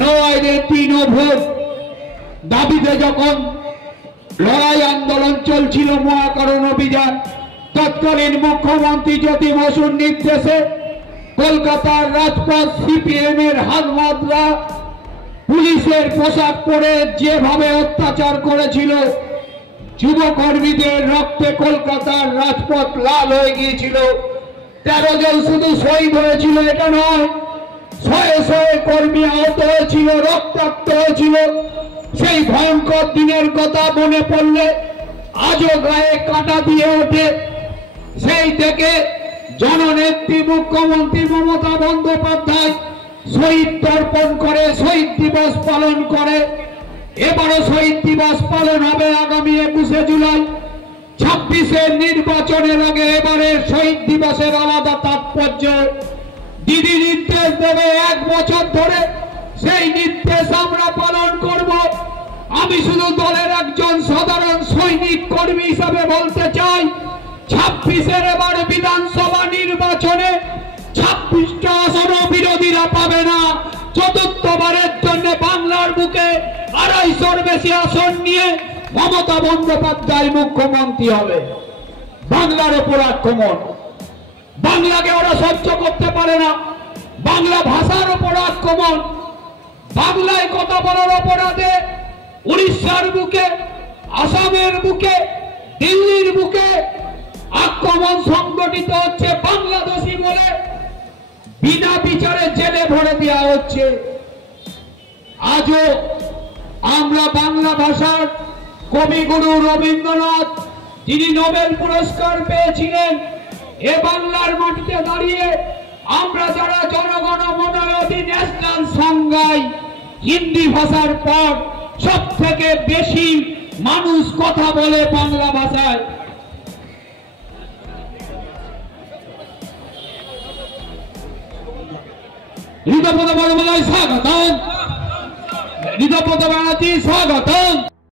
No identity no vote দাবিতে যখন লড়াই আন্দোলন চলছিল মহাকরণ অভিযান, তৎকালীন মুখ্যমন্ত্রী জ্যোতি বসুর নির্দেশে কলকাতার রাজপথ সিপিএম এর হাতমাতরা পুলিশের পোশাক পরে যেভাবে অত্যাচার করেছিল, যুবকর্মীদের রক্তে কলকাতার রাজপথ লাল হয়ে গিয়েছিল। 13 জন শুধু শহীদ হয়েছিল এটা নয়, শয়ে শয়ে কর্মী আহত হয়েছিল, রক্তাক্ত হয়েছিল। সেই ভয়ঙ্কর দিনের কথা মনে পড়লে আজও গায়ে কাঁটা দিয়ে ওঠে। সেই থেকে জননেত্রী মুখ্যমন্ত্রী মমতা বন্দ্যোপাধ্যায় শহীদ তর্পণ করে, শহীদ দিবস পালন করে। এবারও শহীদ দিবস পালন হবে আগামী 21শে জুলাই। 26-এর নির্বাচনের আগে এবারের শহীদ দিবসের আলাদা তাৎপর্য। দিদি নির্দেশ দেবে 1 বছর ধরে, সেই নির্দেশ আমরা পালন করব। আমি শুধু দলের একজন সাধারণ সৈনিক কর্মী হিসাবে বলতে চাই, 26-এর এবার বিধানসভা নির্বাচনে 26টা আসনও বিরোধীরা পাবে না। চতুর্থবারের জন্য বাংলার বুকে 250-র বেশি আসন নিয়ে মমতা বন্দ্যোপাধ্যায় মুখ্যমন্ত্রী হবে। বাংলার উপর আক্রমণ, বাংলাকে ওরা সহ্য করতে পারে না। বাংলা ভাষার উপর আক্রমণ, বাংলায় কথা বলার অপরাধে উড়িষ্যার বুকে, আসামের বুকে, দিল্লির বুকে আক্রমণ সংগঠিত হচ্ছে। বাংলাদেশি বলে বিনা বিচারে জেলে ভরে দেওয়া হচ্ছে। আজও আমরা বাংলা ভাষার কবিগুরু রবীন্দ্রনাথ, যিনি নোবেল পুরস্কার পেয়েছিলেন, এ বাংলার মাটিতে দাঁড়িয়ে আমরা যারা জনগণ মনোনীত ন্যাশনাল সং গাই, হিন্দি ভাষার পর সব থেকে বেশি মানুষ কথা বলে বাংলা ভাষায়। ঋতব্রত বন্দ্যোপাধ্যায় স্বাগতম, ঋতব্রত ব্যানার্জি স্বাগতম।